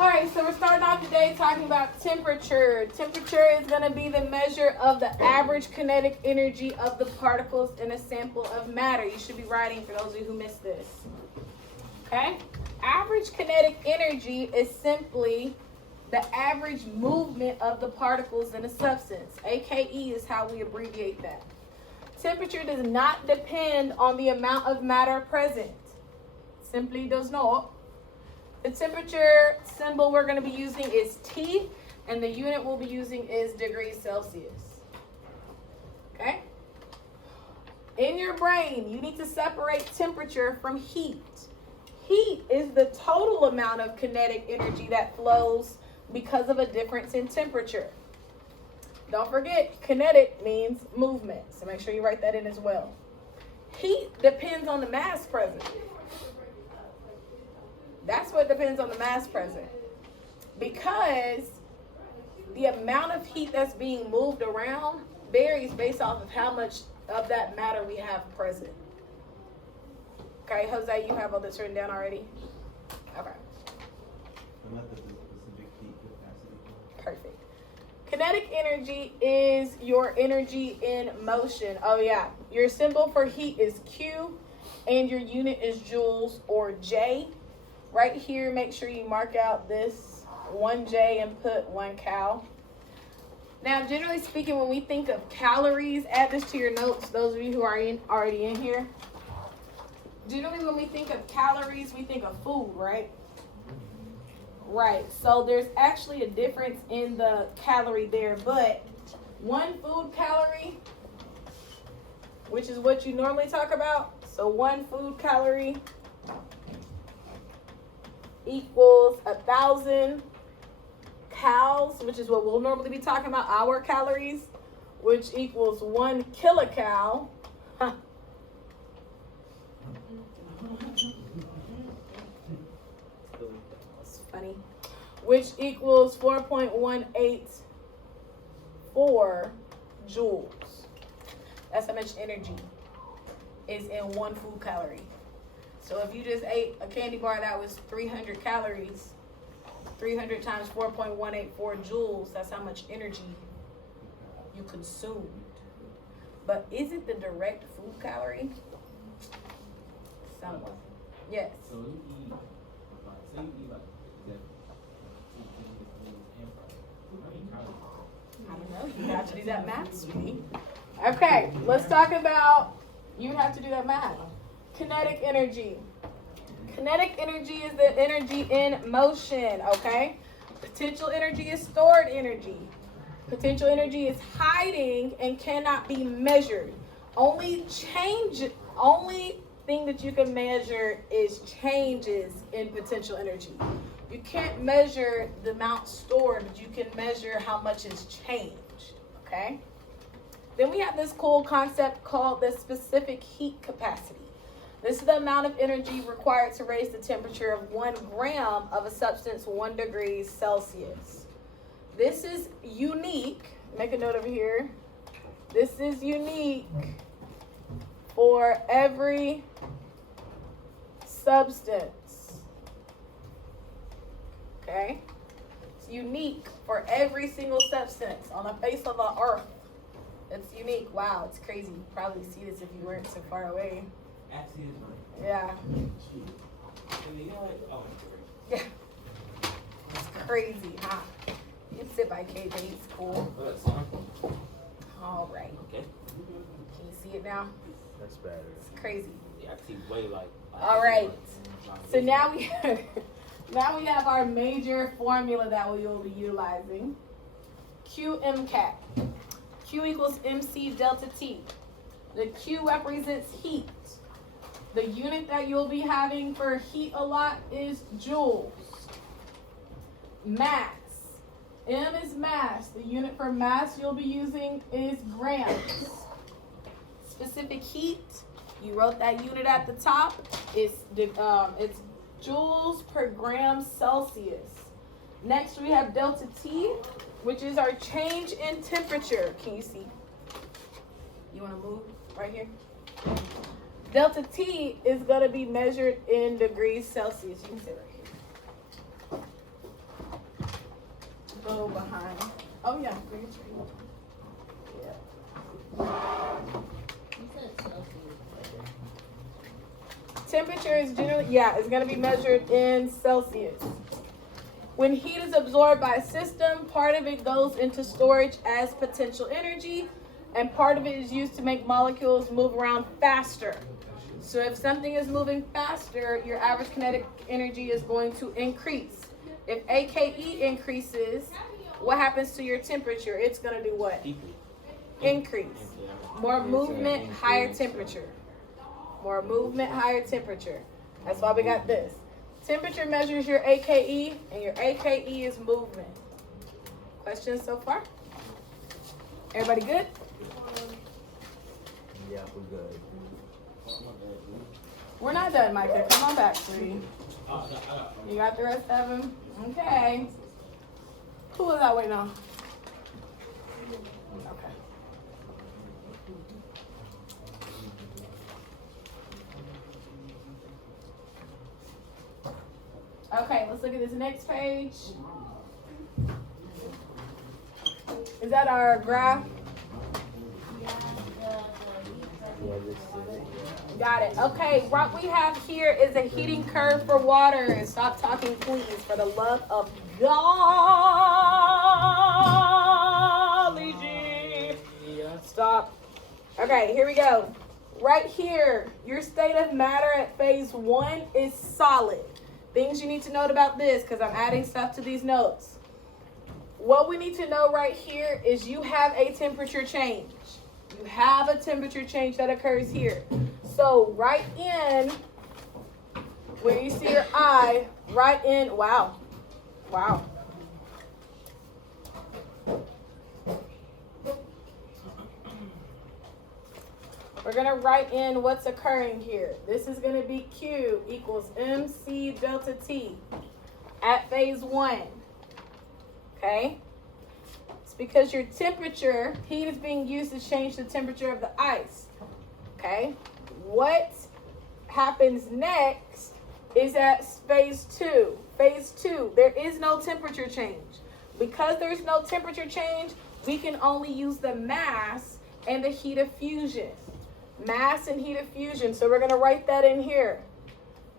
All right, so we're starting off today talking about temperature. Temperature is going to be the measure of the average kinetic energy of the particles in a sample of matter. You should be writing for those of you who missed this. Okay? Average kinetic energy is simply the average movement of the particles in a substance. AKE is how we abbreviate that. Temperature does not depend on the amount of matter present. Simply does not. The temperature symbol we're going to be using is T, and the unit we'll be using is degrees Celsius. Okay? In your brain, you need to separate temperature from heat. Heat is the total amount of kinetic energy that flows because of a difference in temperature. Don't forget, kinetic means movement, so make sure you write that in as well. Heat depends on the mass present. That's what depends on the mass present. Because the amount of heat that's being moved around varies based off of how much of that matter we have present. Okay, Jose, you have all this written down already? Okay. Perfect. Kinetic energy is your energy in motion. Oh yeah, your symbol for heat is Q, and your unit is joules or J. Right here, make sure you mark out this 1J and put 1 cal. Now, generally speaking, when we think of calories, add this to your notes, those of you who are already in here. Generally, when we think of calories, we think of food, right? Right. So there's actually a difference in the calorie there, but 1 food calorie, which is what you normally talk about. So 1 food calorie equals 1,000 cals, which is what we'll normally be talking about, our calories, which equals 1 kilocal. Huh. It's funny. Which equals 4.184 joules. That's how much energy is in 1 food calorie. So if you just ate a candy bar that was 300 calories, 300 times 4.184 joules, that's how much energy you consumed. But is it the direct food calorie? Somewhat. Yes. So you eat, say you eat like, I don't know. You have to do that math, sweetie. Okay, let's talk about, you have to do that math. Kinetic energy. Kinetic energy is the energy in motion, okay? Potential energy is stored energy. Potential energy is hiding and cannot be measured. Only thing that you can measure is changes in potential energy. You can't measure the amount stored, but you can measure how much is changed, okay? Then we have this cool concept called the specific heat capacity. This is the amount of energy required to raise the temperature of 1 gram of a substance 1 degree Celsius. This is unique. Make a note over here. This is unique for every substance. Okay? It's unique for every single substance on the face of the earth. It's unique. Wow, it's crazy. You'd probably see this if you weren't so far away. Yeah. Yeah. It's crazy, huh? You can sit by KJ, it's cool. All right. Okay. Can you see it now? That's better. It's crazy. Yeah, I see way like. All right. So now we have our major formula that we will be utilizing. QMCAT. Q equals MC delta T. The Q represents heat. The unit that you'll be having for heat a lot is joules. Mass. M is mass. The unit for mass you'll be using is grams. Specific heat, you wrote that unit at the top. It's joules per gram Celsius. Next we have delta T, which is our change in temperature. Can you see? You want to move right here? Delta T is going to be measured in degrees Celsius. You can sit right here. so behind. Oh yeah, bring it to you. Temperature is generally, it's going to be measured in Celsius. When heat is absorbed by a system, part of it goes into storage as potential energy, and part of it is used to make molecules move around faster. So if something is moving faster, your average kinetic energy is going to increase. If AKE increases, what happens to your temperature? It's going to do what? Increase. More movement, higher temperature. More movement, higher temperature. That's why we got this. Temperature measures your AKE, and your AKE is movement. Questions so far? Everybody good? Yeah, we're good. We're not done, Micah. Come on back, sweetie. You got the rest of them? Okay. Who was I waiting on? Okay. Okay, let's look at this next page. Is that our graph? Got it. Okay, what we have here is a heating curve for water. Stop talking, please, for the love of God. Stop. Okay, here we go. Right here, your state of matter at phase 1 is solid. Things you need to note about this, because I'm adding stuff to these notes. What we need to know right here is you have a temperature change. You have a temperature change that occurs here. So right in, where you see your eye, right in, wow. We're going to write in what's occurring here. This is going to be Q equals MC delta T at phase 1. Okay? It's because your temperature, heat is being used to change the temperature of the ice. Okay? What happens next is at phase 2. Phase 2, there is no temperature change. Because there's no temperature change, we can only use the mass and the heat of fusion. Mass and heat of fusion. So we're going to write that in here.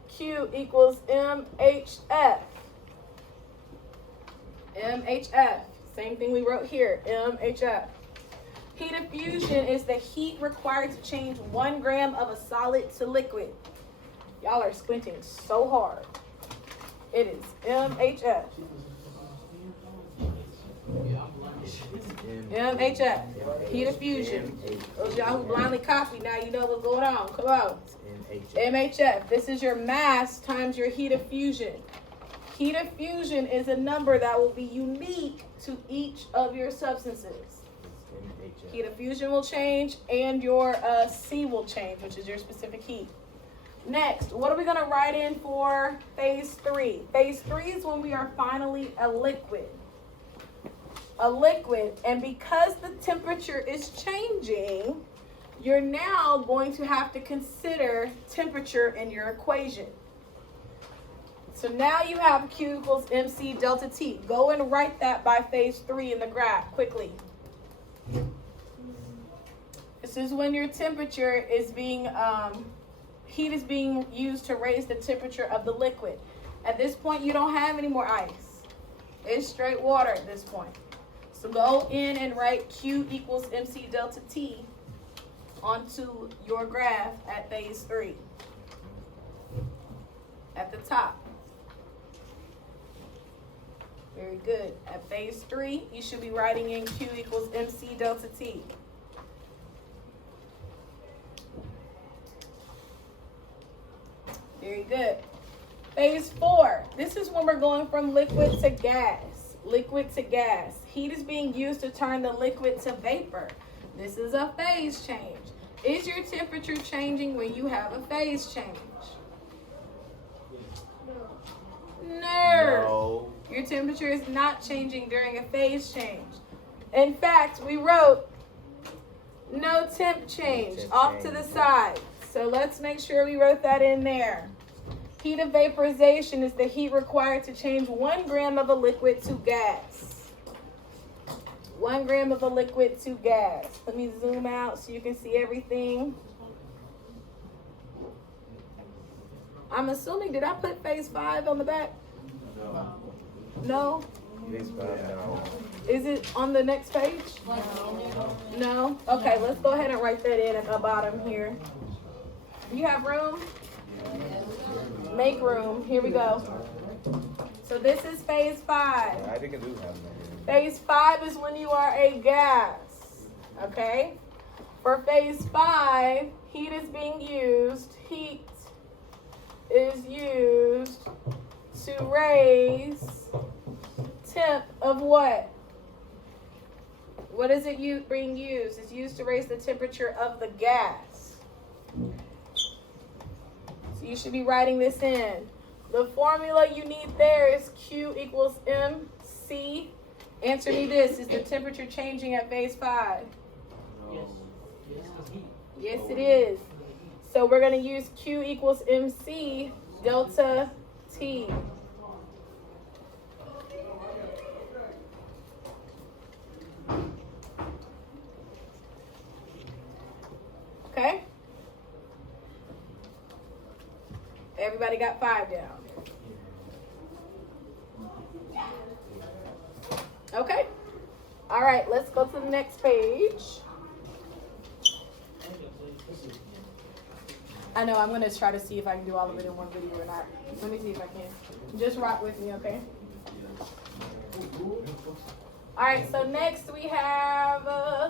Q equals MHF. MHF. Same thing we wrote here. MHF. Heat of fusion is the heat required to change 1 gram of a solid to liquid. Y'all are squinting so hard. It is MHF. MHF. Heat of fusion. Those y'all who blindly copy, now you know what's going on. Come on. MHF. This is your mass times your heat of fusion. Heat of fusion is a number that will be unique to each of your substances. Heat of fusion will change, and your C will change, which is your specific heat. Next, what are we going to write in for phase 3? Phase 3 is when we are finally a liquid. A liquid, and because the temperature is changing, you're now going to have to consider temperature in your equation. So now you have Q equals MC delta T. Go and write that by phase 3 in the graph quickly. This is when your temperature is being, heat is being used to raise the temperature of the liquid. At this point, you don't have any more ice. It's straight water at this point. So go in and write Q equals MC delta T onto your graph at phase 3. At the top. Very good. At phase 3, you should be writing in Q equals MC delta T. Very good. Phase 4. This is when we're going from liquid to gas. Liquid to gas. Heat is being used to turn the liquid to vapor. This is a phase change. Is your temperature changing when you have a phase change? No. Your temperature is not changing during a phase change. In fact, we wrote no temp change off to the side. So let's make sure we wrote that in there. Heat of vaporization is the heat required to change 1 gram of a liquid to gas. 1 gram of a liquid to gas. Let me zoom out so you can see everything. I'm assuming, did I put phase 5 on the back? No? Is it on the next page? No? Okay, let's go ahead and write that in at the bottom here. You have room? Make room. Here we go. So this is phase 5. Phase 5 is when you are a gas. Okay? For phase 5, heat is being used. Heat is used to raise temp of what? What is it being used? It's used to raise the temperature of the gas. So you should be writing this in. The formula you need there is Q equals MC. Answer me this. Is the temperature changing at phase 5? Yes, it is. So we're going to use Q equals MC delta T. Okay? Everybody got 5 down. Okay? All right, let's go to the next page. I know, I'm going to try to see if I can do all of it in one video or not. Let me see if I can. Just rock with me, okay? All right, so next we have